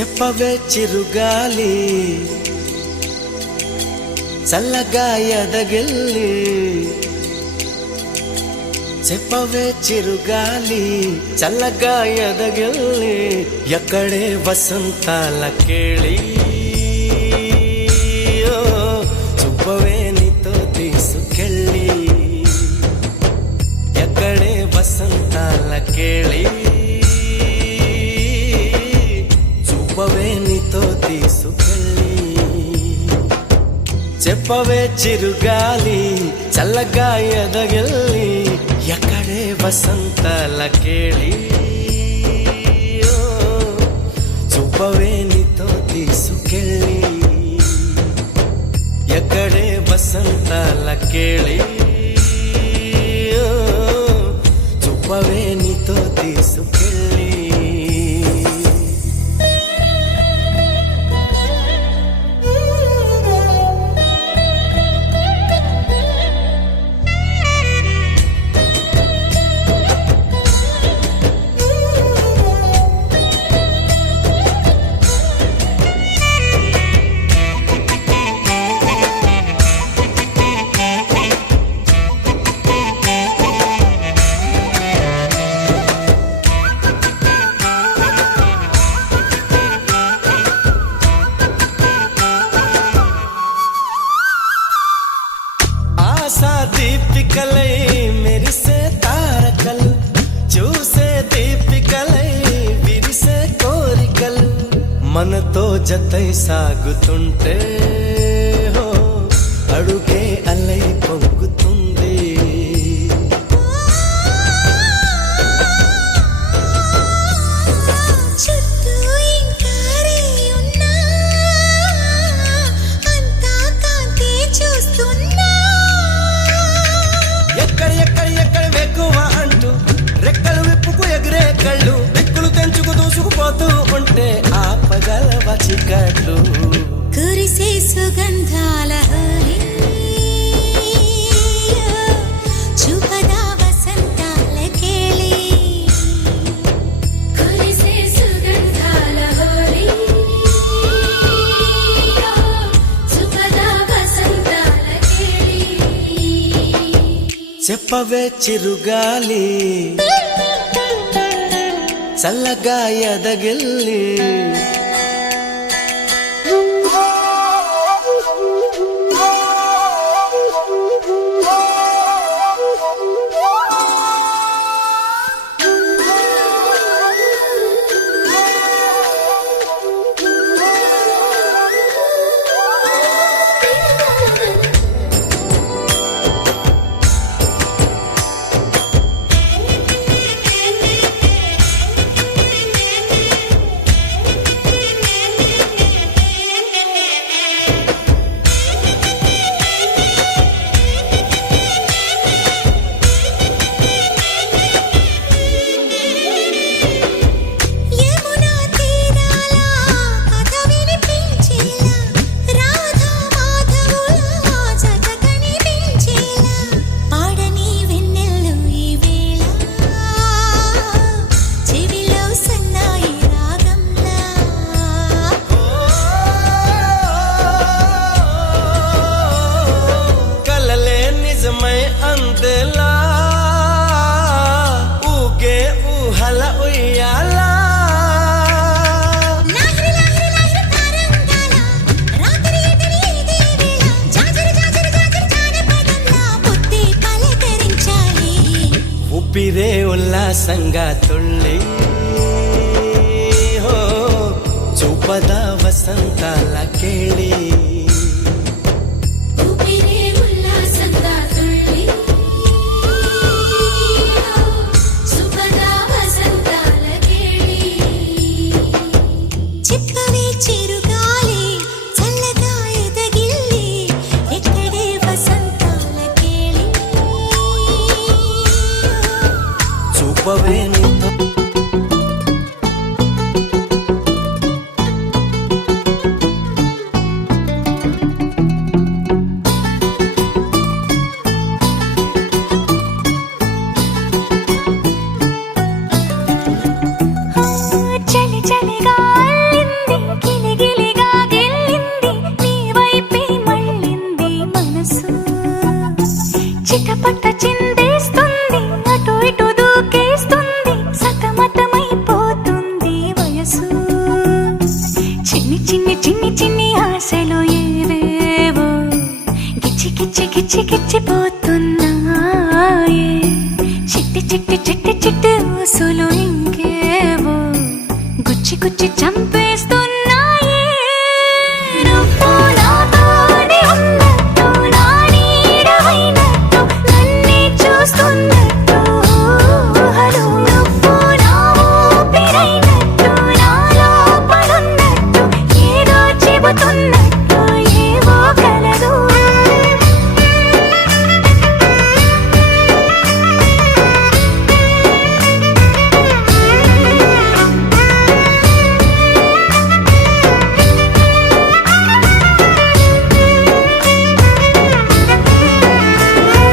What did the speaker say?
చెప్పవే చిరుగాలి చల్లగా ఎదగిల్లి చెప్పవే చిరుగాలి చల్లగా ఎదగిల్లి ఎక్కడే వసంతాల కేళి చూపవే నీతో తీసుకెళ్ళి ఎక్కడే వసంతాల కేళి చూపవే నీతో తీసుకెళ్ళి చెప్పవే చిరుగాలి చల్లగా ఎదగిల్లి ఎక్కడే వసంతాల కేళి చూపవే నీతో తీసుకెళ్ళి ఎక్కడే వసంతాల కేళి చూపవే నీతో తీసుకెళ్ళి దీపికలై మెరిసే తారకలు చూసే దీపికలై విరిసే కోరికలు మనతో జతై సాగుతుంటే హో అడుగే అలై పొంగుతుంది ఎక్కడ వెక్కువ అంటూ రెక్కలు విప్పుకు ఎగిరే కళ్ళు దిక్కులు తెంచుకు దూసుకుపోతూ ఉంటే ఆపగలవ చికట్లు కురిసే సుగంధాల చూపదా వసంతాల కేళి కురిసే సుగంధాల హోలీ చూపదా వసంతాల కేళి చెప్పవే చిరుగాలి చల్లగా ఎదగిల్లి అందేలా ఊగే ఊహల ఉయ్యాలా ఊపిరే ఉల్లాసంగా తుళ్ళి హో చూపదా వసంతాల కేళి చెప్పవే చిరుగాలి చల్లగా ఎదగిల్లి ఎక్కడే వసంతాల కేళి చూపవే నీతో గిచ్చిగిచ్చిపోతున్నాయే చిట్టి చిట్టి చిట్టి చిట్టి ఊసులు ఇంకేవో గుచ్చి గుచ్చి